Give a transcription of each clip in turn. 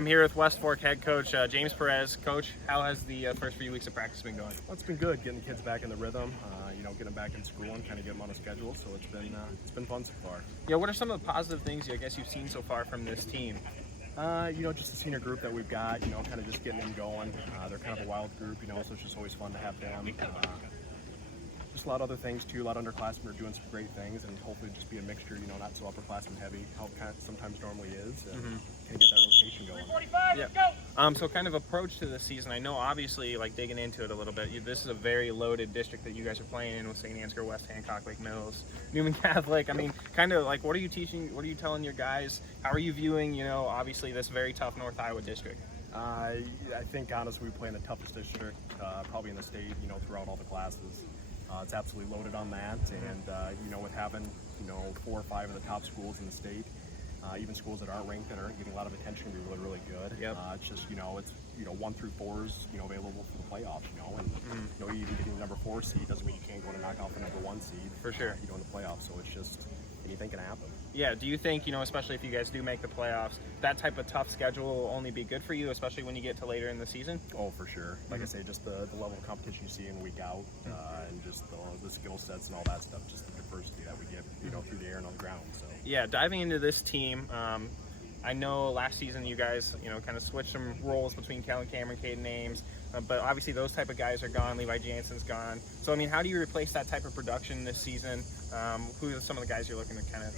I'm here with West Fork head coach James Perez. Coach, how has the first few weeks of practice been going? Well, it's been good, getting the kids back in the rhythm, getting them back in school and kind of get them on a schedule. So it's been fun so far. Yeah, what are some of the positive things I guess you've seen so far from this team? Just the senior group that we've got, kind of just getting them going. They're kind of a wild group, so it's just always fun to have them. Just a lot of other things too. A lot of underclassmen are doing some great things, and hopefully just be a mixture, not so upperclassmen heavy, how it kind of sometimes normally is, and kind of get that rotation going. Yeah. So kind of approach to the season. I know obviously, like digging into it a little bit, this is a very loaded district that you guys are playing in with St. Ansgar, West Hancock, Lake Mills, Newman Catholic. I mean, kind of like, what are you teaching? What are you telling your guys? How are you viewing, obviously this very tough North Iowa district? I think honestly we play in the toughest district probably in the state, throughout all the classes. It's absolutely loaded on that, and with having 4 or 5 of the top schools in the state, even schools that aren't ranked that aren't getting a lot of attention, can be really good. Yep. It's just it's 1 through 4s available for the playoffs, and even getting the number 4 seed doesn't mean you can't go to knock off the number 1 seed. For sure. In the playoffs, so it's just anything can happen. Yeah, do you think, especially if you guys do make the playoffs, that type of tough schedule will only be good for you, especially when you get to later in the season? Oh, for sure. Like I say, just the level of competition you see in week out, and just the skill sets and all that stuff, just the diversity that we get, through the air and on the ground. So yeah, diving into this team, I know last season you guys, kind of switched some roles between Kellen Cameron, Caden Ames, but obviously those type of guys are gone. Levi Jansen's gone. So, I mean, how do you replace that type of production this season? Who are some of the guys you're looking to kind of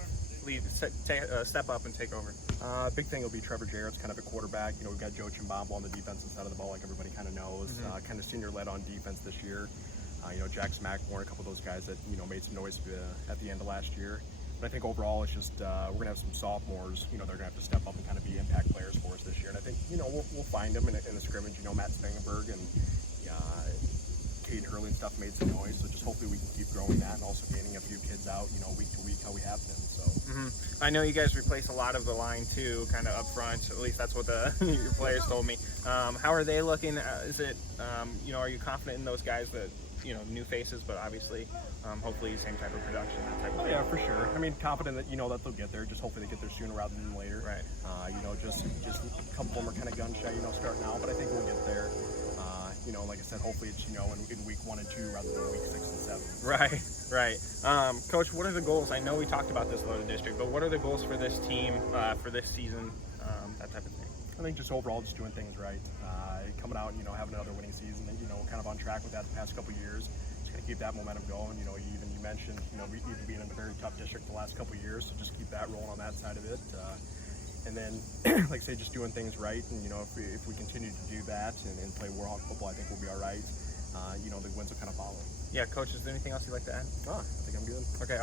step up and take over? Big thing will be Trevor Jarrett's kind of a quarterback. We've got Joe Chimbambo on the defensive side of the ball, like everybody kind of knows. Kind of senior led on defense this year. Jack Smackmore, a couple of those guys that made some noise at the end of last year. But I think overall it's just we're gonna have some sophomores. They're gonna have to step up and kind of be impact players for us this year. And I think we'll find them in a scrimmage. Matt Spangenberg and Caden Hurley and stuff made some noise. So just hopefully we can keep growing that and also gaining a few kids out week to week how we have been. So I know you guys replace a lot of the line too, kind of up front. At least that's what your players told me. How are they looking? Is it are you confident in those guys that? New faces, but obviously, hopefully same type of production, that type of thing. Yeah, for sure. I mean, confident that that they'll get there. Just hopefully they get there sooner rather than later. Right. Just a couple of them are kind of gun shy, starting out, but I think we'll get there. Like I said, hopefully it's in week 1 and 2 rather than week 6 and 7. Right. Coach, what are the goals? I know we talked about this loaded district, but what are the goals for this team for this season? That type of thing. I think just overall, just doing things right. Coming out, having another winning season, and kind of on track with that the past couple of years. Just gonna keep that momentum going. You mentioned, even being in a very tough district the last couple of years, so just keep that rolling on that side of it. And then, like I say, just doing things right. And if we continue to do that and play Warhawk football, I think we'll be all right. The wins will kind of follow. Yeah, Coach, is there anything else you'd like to add? I think I'm good. Okay.